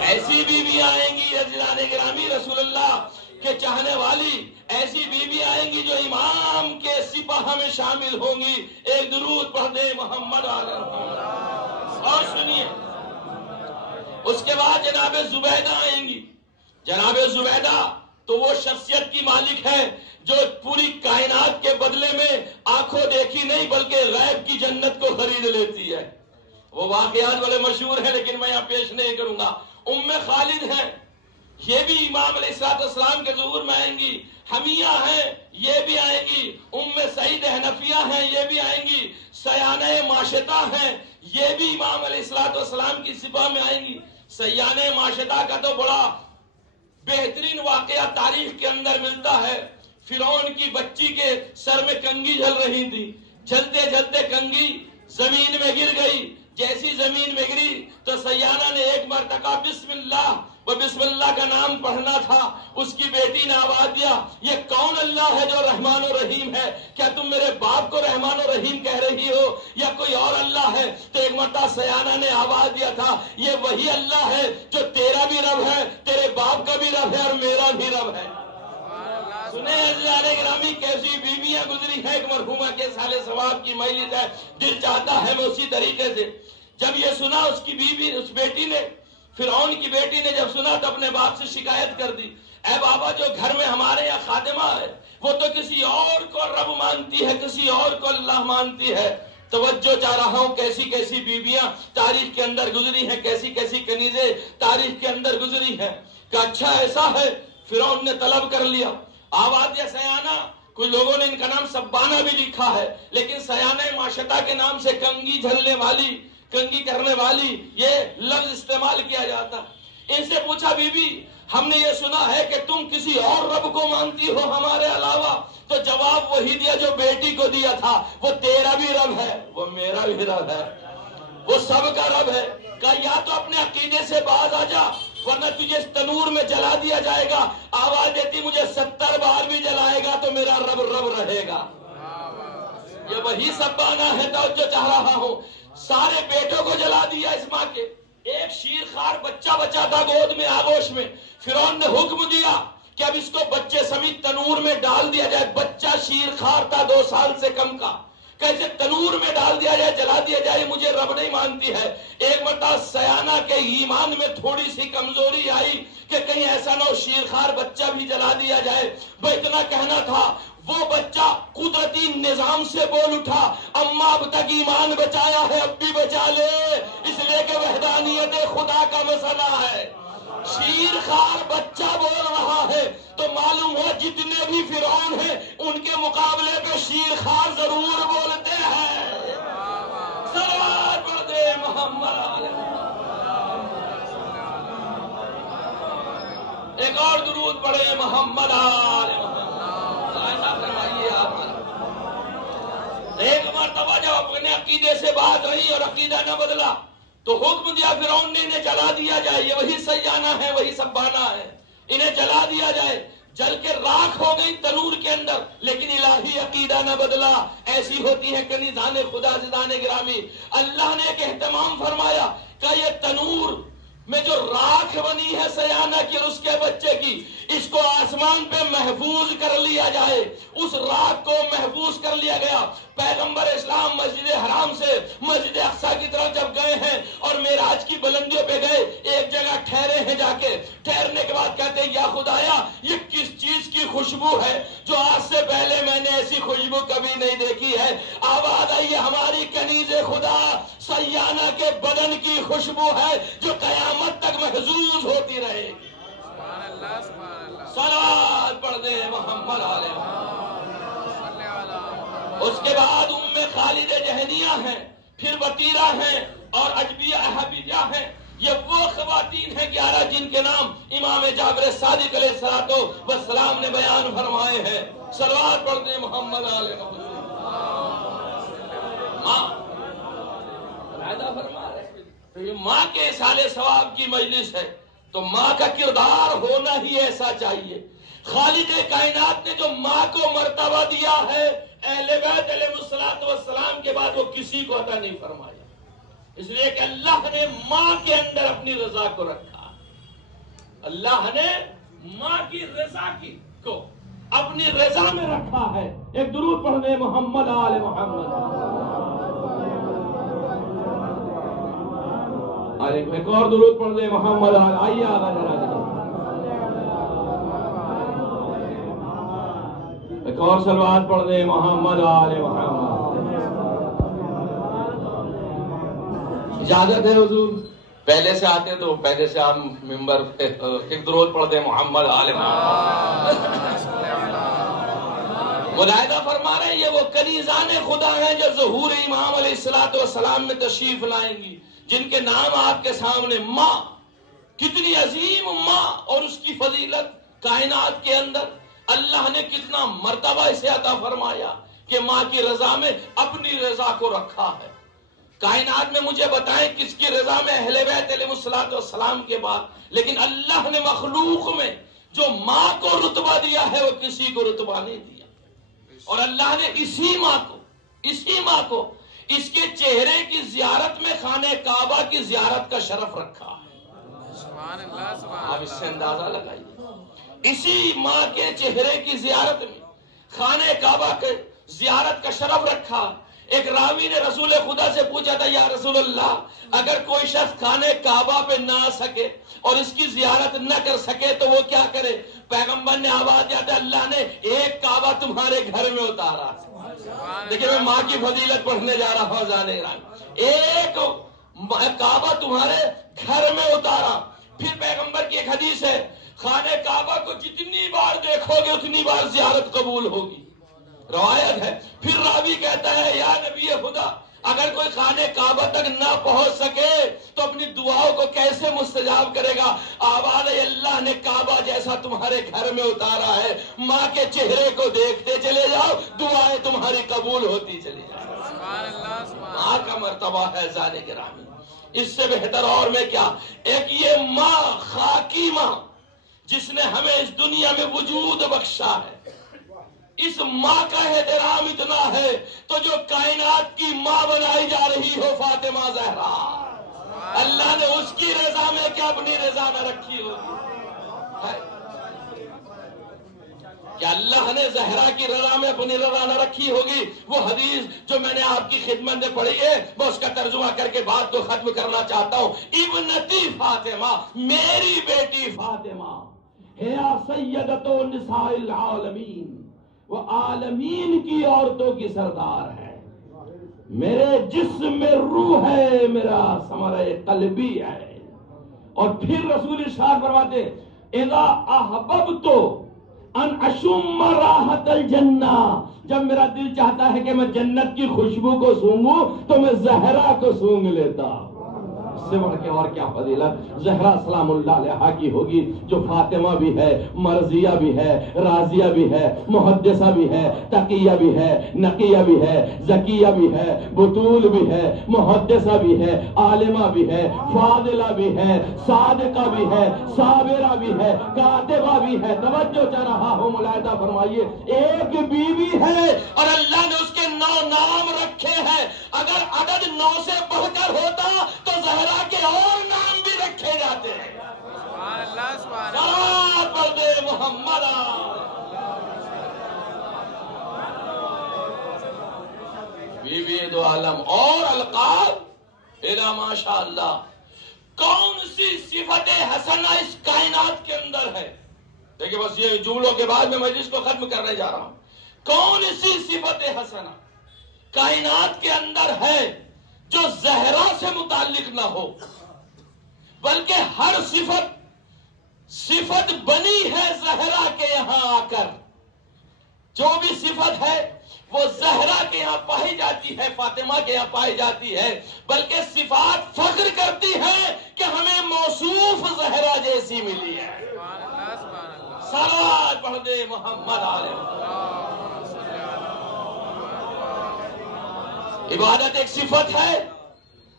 ایسی بیوی آئیں گی عزیزان گرامی، رسول اللہ کے چاہنے والی ایسی بیوی آئیں گی جو امام کے سپاہ میں شامل ہوں گی۔ ایک درود پڑھ دے محمد علیہ وسلم۔ اور سنیے اس کے بعد جناب زبیدہ آئیں گی۔ جناب زبیدہ تو وہ شخصیت کی مالک ہے جو پوری کائنات کے بدلے میں آنکھوں دیکھی نہیں بلکہ غیب کی جنت کو خرید لیتی ہے۔ وہ واقعات بڑے مشہور ہیں لیکن میں یہاں پیش نہیں کروں گا۔ ام خالد ہیں، یہ بھی امام علیہ السلام کے ظہور میں آئیں گی۔ حمیہ ہیں، یہ بھی آئیں گی۔ ام سعید حنفیہ ہیں، یہ بھی آئیں گی۔ سیانہ معاشطہ ہیں، یہ بھی امام علیہ السلام کی سپاہ میں آئیں گی۔ سیانہ معاشطہ کا تو بڑا بہترین واقعہ تاریخ کے اندر ملتا ہے۔ فرعون کی بچی کے سر میں کنگھی جھل رہی تھی، جھلتے جھلتے کنگھی زمین میں گر گئی۔ جیسی زمین میں گری تو سیانہ نے ایک مرتبہ بسم اللہ کا نام پڑھنا تھا۔ اس کی بیٹی نے آواز دیا یہ کون اللہ ہے جو رحمان و رحیم ہے؟ کیا تم میرے باپ کو رحمان و رحیم کہہ رہی ہو یا کوئی اور اللہ ہے؟ تو ایک مرتبہ سیانہ نے آواز دیا تھا یہ وہی اللہ ہے جو تیرا بھی رب ہے، تیرے باپ کا بھی رب ہے اور میرا بھی رب ہے۔ سنیں عزیزان گرامی کیسی بیویاں گزری ہیں۔ ایک مرحومہ کے سال ثواب کی مجلس ہے، دل چاہتا ہے میں اسی طریقے سے جب یہ سنا اس کی بیوی، اس بیٹی نے، فرعون کی بیٹی نے جب سنا تو اپنے باپ سے شکایت کر دی اے بابا جو گھر میں ہمارے یہاں خادمہ ہے وہ تو کسی اور کو رب مانتی ہے، کسی اور کو اللہ مانتی ہے۔ توجہ چاہ رہا ہوں کیسی کیسی بیویاں تاریخ کے اندر گزری ہیں، کیسی کیسی کنیزیں تاریخ کے اندر گزری ہیں کہ اچھا ایسا ہے۔ فرعون نے طلب کر لیا، آواز دیا سیانہ، کچھ لوگوں نے ان کا نام سبانہ بھی لکھا ہے لیکن سیانہ معاشطہ کے نام سے کنگھی جھلنے والی، کنگھی کرنے والی یہ لفظ استعمال کیا جاتا۔ ان سے پوچھا بی بی ہم نے یہ سنا ہے کہ تم کسی اور رب کو مانتی ہو ہمارے علاوہ؟ تو جواب وہی دیا جو بیٹی کو دیا تھا، وہ تیرا بھی رب ہے، وہ میرا بھی رب ہے، وہ سب کا رب ہے۔ کہا یا تو اپنے عقیدے سے باز آ جا ورنہ تجھے اس تنور میں جلا دیا جائے گا. آواز دیتی مجھے 70 بار بھی جلائے گا تو میرا رب رب رہے گا. یہ وہی سبانہ ہے توجہ چاہ رہا ہوں. سارے بیٹوں کو جلا دیا اس ماں کے. ایک شیر خوار بچہ بچا تھا گود میں آگوش میں. فرعون نے حکم دیا کہ اب اس کو بچے سمیت تنور میں ڈال دیا جائے. بچہ شیر خوار تھا 2 سال سے کم کا. کیسے تنور میں ڈال دیا جائے, جلا دیا جائے, مجھے رب نہیں مانتی ہے. ایک مرتبہ سیانہ کے ایمان میں تھوڑی سی کمزوری آئی کہ کہیں ایسا نہ ہو شیر خوار بچہ بھی جلا دیا جائے. وہ اتنا کہنا تھا. وہ بچہ قدرتی نظام سے بول اٹھا, اماں اب تک ایمان بچایا ہے اب بھی بچا لے, اس لیے کہ وحدانیت خدا کا مسئلہ ہے. شیر خوار بچہ بول رہا ہے تو معلوم ہوا جتنے بھی فرعون ہیں ان کے مقابلے پہ شیر خوار ضرور بولتے ہیں. صلوات پڑھ دے محمد علیہ. ایک اور درود پڑھے محمد علیہ محمد. ایک مرتبہ جب اپنے عقیدے سے بات رہی اور عقیدہ نہ بدلا تو حکم دیا فرعون نے انہیں جلا دیا جائے. یہ وہی سیانہ ہے, وہی سبانہ ہے, انہیں جلا دیا جائے. جل کے راکھ ہو گئی تنور کے اندر, لیکن الہی عقیدہ نہ بدلا. ایسی ہوتی ہے کنیزان خدا عزیزان گرامی. اللہ نے ایک اہتمام فرمایا کہ یہ تنور میں جو راکھ بنی ہے سیانہ کی اور اس کے بچے کی, اس کو آسمان پہ محفوظ کر لیا جائے. اس راکھ کو محفوظ کر لیا گیا. پیغمبر اسلام مسجد حرام سے مسجد اقصی کی طرف جب گئے ہیں اور معراج کی بلندیوں پہ گئے, ایک جگہ ٹھہرے ہیں. جا کے ٹھہرنے کے بعد کہتے ہیں یا خدایا یہ کس چیز کی خوشبو ہے جو آج سے پہلے میں نے ایسی خوشبو کبھی نہیں دیکھی ہے. آواز آئی ہماری کنیز خدا سیانہ کے بدن کی خوشبو ہے جو قیامت تک محفوظ ہوتی رہے. صلوات پڑھ دے محمد علیہ. اس کے بعد ام خالد جہنیہ ہیں, پھر وطیرہ ہیں اور عجبیہ احبیجہ ہیں. یہ وہ خواتین ہیں 11 جن کے نام امام جعفر صادق علیہ السلام نے بیان فرمائے ہیں. صلوات پڑھ دے محمد علیہ محمد. ماں علیحدہ فرما رہے ہیں ماں کے اصحال ثواب کی مجلس ہے تو ماں کا کردار ہونا ہی ایسا چاہیے. خالق کائنات نے جو ماں کو مرتبہ دیا ہے اہل بیت علیہ السلام کے بعد وہ کسی کو عطا نہیں فرمایا. اس لیے کہ اللہ نے ماں کے اندر اپنی رضا کو رکھا. اللہ نے ماں کی رضا کو اپنی رضا میں رکھا ہے. ایک درود پڑھنے محمد آل محمد. ایک اور درود پڑھ دے محمد آل. آئیے آگا ذرا. ایک اور صلوات پڑھ دے محمد آل محمد. اجازت ہے حضور پہلے سے آتے تو پہلے سے آپ ممبر پہ ایک درود پڑھ دے محمد آل محمد. ملاحظہ فرما رہے ہیں یہ وہ کنیزان خدا ہیں جو ظہور امام علیہ السلام میں تشریف لائیں گی, جن کے نام آپ کے سامنے. ماں کتنی عظیم ماں اور اس کی فضیلت کائنات کے اندر اللہ نے کتنا مرتبہ اسے عطا فرمایا کہ ماں کی رضا میں اپنی رضا کو رکھا ہے. کائنات میں مجھے بتائیں کس کی رضا میں اہل بیت علیہ السلام کے بعد, لیکن اللہ نے مخلوق میں جو ماں کو رتبہ دیا ہے وہ کسی کو رتبہ نہیں دیا. اور اللہ نے اسی ماں کو اس کے چہرے کی زیارت میں خانہ کعبہ کی زیارت کا شرف رکھا ہے. آپ اس سے اندازہ لگائیے. اسی ماں کے چہرے کی زیارت میں خانہ کعبہ کے زیارت کا شرف رکھا. ایک راوی نے رسول خدا سے پوچھا تھا یا رسول اللہ اگر کوئی شخص خانہ کعبہ پہ نہ آ سکے اور اس کی زیارت نہ کر سکے تو وہ کیا کرے؟ پیغمبر نے آواز دیا تھا اللہ نے ایک کعبہ تمہارے گھر میں اتارا. لیکن میں ماں کی فضیلت پڑھنے جا رہا ہوں جانے ایک کعبہ تمہارے گھر میں اتارا. پھر پیغمبر کی ایک حدیث ہے خانہ کعبہ کو جتنی بار دیکھو گے اتنی بار زیارت قبول ہوگی. روایت ہے. پھر راوی کہتا ہے یا نبی خدا اگر کوئی خانہ کعبہ تک نہ پہنچ سکے تو اپنی دعاؤں کو کیسے مستجاب کرے گا؟ آواز اللہ نے کعبہ جیسا تمہارے گھر میں اتارا ہے. ماں کے چہرے کو دیکھتے چلے جاؤ, دعائیں تمہاری قبول ہوتی چلی جائیں. ماں کا مرتبہ ہے زانے گرامی، اس سے بہتر اور میں کیا؟ ایک یہ ماں، خاکی ماں، جس نے ہمیں اس دنیا میں وجود بخشا ہے، اس ماں کا احترام اتنا ہے تو جو کائنات کی ماں بنائی جا رہی ہو فاطمہ زہرا، اللہ نے اس کی رضا میں کیا اپنی رضا نہ رکھی ہوگی؟ کہ اللہ نے زہرا کی رضا میں اپنی رضا نہ رکھی ہوگی؟ وہ حدیث جو میں نے آپ کی خدمت میں پڑھی ہے، میں اس کا ترجمہ کر کے بات کو ختم کرنا چاہتا ہوں۔ ابنتی فاطمہ، میری بیٹی فاطمہ، ہے سیدۃ نساء العالمین، وہ عالمین کی عورتوں کی سردار ہے، میرے جسم میں روح ہے، میرا ثمرہ قلبی ہے۔ اور پھر رسول ارشاد فرماتے اذا احببت ان اشم راحت الجنہ، جب میرا دل چاہتا ہے کہ میں جنت کی خوشبو کو سونگوں تو میں زہرا کو سونگ لیتا ہوں۔ اس سے بڑھ کے اور کیا فضیلت زہرا سلام اللہ علیہا کی ہوگی، جو فاطمہ بھی ہے، مرضیہ بھی ہے، راضیہ بھی ہے، محدثہ بھی ہے، تقیہ بھی ہے، نقیہ بھی ہے، زکیہ بھی ہے، بطول بھی ہے، محدثہ بھی ہے، عالمہ بھی ہے، فاضلہ بھی ہے، صادقہ بھی ہے، صابرہ بھی ہے، کاتبہ بھی ہے۔ توجہ چاہ رہا ہوں، ملاحظہ فرمائیے، ایک بیوی ہے اور اللہ نے اس کے 9 نام رکھے ہیں۔ اگر عدد 9 سے بڑھ کر ہوتا تو زہرا کے اور نام بھی رکھے جاتے ہیں۔ سبحان اللہ، سبحان اللہ، صلوات پڑھ دے محمد۔ بی بی دو عالم اور القاب الا ماشاء اللہ۔ کون سی صفت حسنہ اس کائنات کے اندر ہے؟ دیکھیں بس یہ جملوں کے بعد میں مجلس کو ختم کرنے جا رہا ہوں۔ کون سی صفت حسنہ کائنات کے اندر ہے جو زہرا سے متعلق نہ ہو؟ بلکہ ہر صفت بنی ہے زہرا کے یہاں آ کر۔ جو بھی صفت ہے وہ زہرا کے یہاں پائی جاتی ہے، فاطمہ کے یہاں پائی جاتی ہے، بلکہ صفات فخر کرتی ہے کہ ہمیں موصوف زہرا جیسی ملی ہے۔ صلوات پڑھ دے محمد علیہ۔ عبادت ایک صفت ہے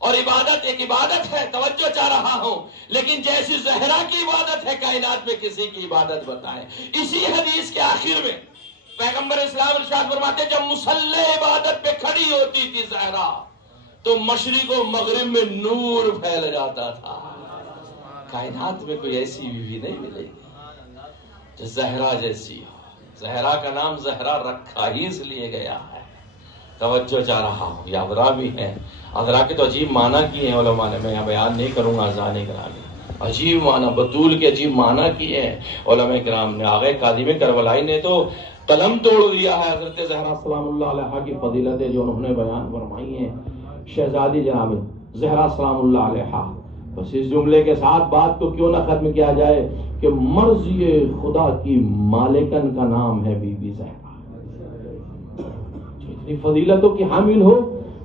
اور عبادت ایک عبادت ہے، توجہ چاہ رہا ہوں، لیکن جیسی زہرا کی عبادت ہے کائنات میں کسی کی عبادت بتائیں۔ اسی حدیث کے آخر میں پیغمبر اسلام ارشاد فرماتے جب مصلی عبادت پہ کھڑی ہوتی تھی زہرا تو مشرق و مغرب میں نور پھیل جاتا تھا۔ کائنات میں کوئی ایسی بیوی نہیں ملے گی جو زہرا جیسی ہو۔ زہرا کا نام زہرا رکھا ہی اس لیے گیا ہے۔ توجہ چاہ رہا ہوں، یہ عذرا بھی ہے، عذرا کے تو عجیب معنی کیے ہیں علماء نے، میں یہاں بیان نہیں کروں گا ذہن گرامی۔ عجیب معنی، بطول کے عجیب معنی کیے ہیں علماء کرام نے۔ آغا کاظم کربلائی نے تو قلم توڑ دیا ہے حضرت زہرا سلام اللہ علیہا کی فضیلتیں جو انہوں نے بیان فرمائی ہیں۔ شہزادی جناب زہرا سلام اللہ علیہا، بس اس جملے کے ساتھ بات کو کیوں نہ ختم کیا جائے کہ مرضی خدا کی مالکن کا نام ہے بی بی زہرا، جو اتنی فضیلتوں کی حامل ہو۔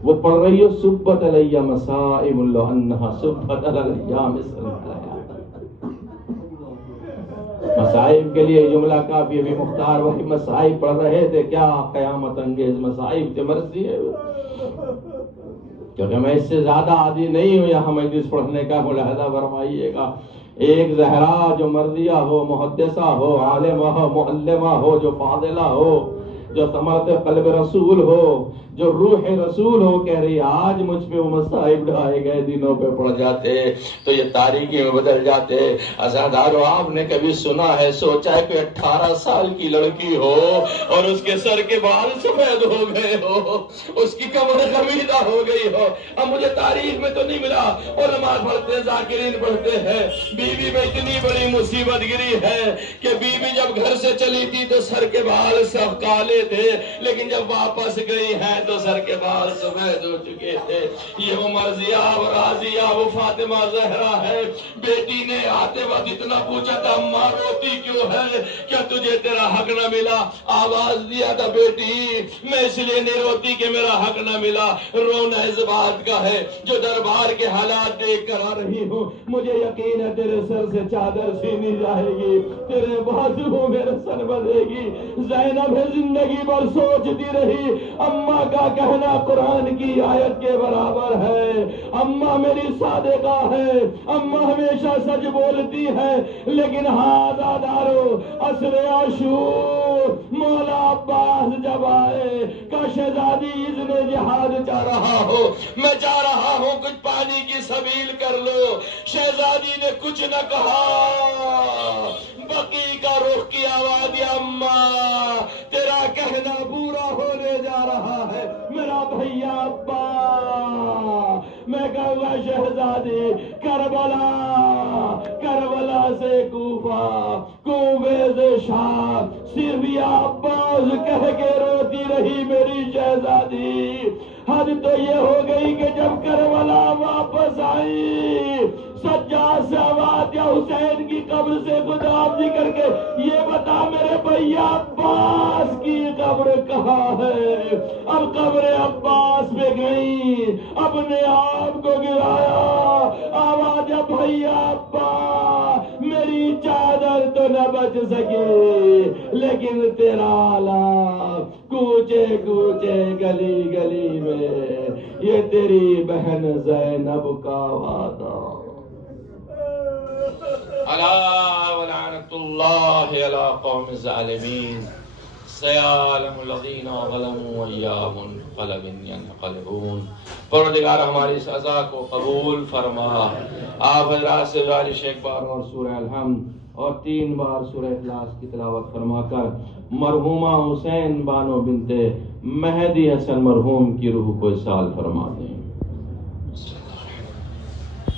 وہ پڑھ رہی ہے سبت علیہ مسائب اللہ انہا سبت علیہ مثل علیہ۔ مسائب کے لیے جملہ کافی ابھی مختار وہی مسائب پڑھ رہے تھے، کیا قیامت انگیز مسائب تھے، مرضی ہے کیونکہ میں اس سے زیادہ عادی نہیں ہوں یہاں مجلس پڑھنے کا، ملاحظہ فرمائیے گا۔ ایک زہرا جو مرضیہ ہو، محدثہ ہو، عالمہ ہو، معلمہ ہو، جو فاضلہ ہو، جو ثمرت قلب رسول ہو، جو روح رسول ہو، کہہ رہی آج مجھ پہ وہ مصائب ڈھائے گئے دنوں پہ پڑ جاتے تو یہ تاریکی میں بدل جاتے۔ عزیزانو، آپ نے کبھی سنا ہے، سوچا ہے کہ 18 سال کی لڑکی ہو اور اس کے سر کے بال سفید ہو گئے ہو، اس کی کمر خمیدہ ہو گئی ہو؟ اب مجھے تاریخ میں تو نہیں ملا، علماء پڑھتے ہیں، ذاکرین پڑھتے ہیں، بیوی میں اتنی بڑی مصیبت گری ہے کہ بیوی جب گھر سے چلی تھی تو سر کے بال سب کالے تھے، لیکن جب واپس گئی ہے تو سر کے بال سفید ہو چکے تھے۔ یہ وہ مرضیہ، وہ راضیہ، وہ فاطمہ زہرا ہے۔ بیٹی نے آتے وقت اتنا پوچھا تھا ماں روتی کیوں ہے، کیا تجھے تیرا حق نہ ملا؟ آواز دیا تھا بیٹی میں اس لیے نہیں روتی کہ میرا حق نہ ملا، رونا اس بات کا ہے جو دربار کے حالات دیکھ کر آ رہی ہوں، مجھے یقین ہے تیرے سر سے چادر چھینی جائے گی، تیرے بازو میں رسن بندھے گی۔ زینب ہے زندگی زندگی بھر سوچتی رہی، اماں کا کہنا قرآن کی آیت کے برابر ہے، اماں میری صادقہ ہے، اماں ہمیشہ سچ بولتی ہے، لیکن ہاں دارو عصر عاشور مولا عباس جب آئے کہ شہزادی اذن جہاد چاہ رہا ہو، میں جا رہا ہوں، کچھ پانی کی سبیل کر لو، شہزادی نے کچھ نہ کہا، بقی کا رخ کی آواز، یا اماں تیرا کہنا پورا ہونے جا رہا ہے میرا بھیا ابا، میں کہوں گا شہزادی کربلا سے کوفہ، کوفے سے شام، صرف یا عباس کہہ کے روتی رہی میری شہزادی۔ حد تو یہ ہو گئی کہ جب کربلا واپس آئی، سجاد سے آواز، یا حسین کی قبر سے خداحافظی کر کے یہ بتا میرے بھیا عباس کی قبر کہاں ہے؟ اب قبر عباس پہ گئی، اپنے آپ کو گرایا، آواز، بھیا ابا میری چادر تو نہ بچ سکی، لیکن تیرا آلہ کوچے کوچے گلی گلی میں، یہ تیری بہن زینب کا وعدہ۔ الا ولعنت اللہ علی قوم الظالمین، سیعلم الذین ظلموا ایام منقلب ینقلبون۔ پروردگار ہماری سزا کو قبول فرما۔ آپ حضرات سے گزارش ایک بار اور سورہ الحمد اور 3 بار سورہ اخلاص کی تلاوت فرما کر مرحومہ حسین بانو بنت مہدی حسن مرحوم کی روح کو اصال فرما دیں۔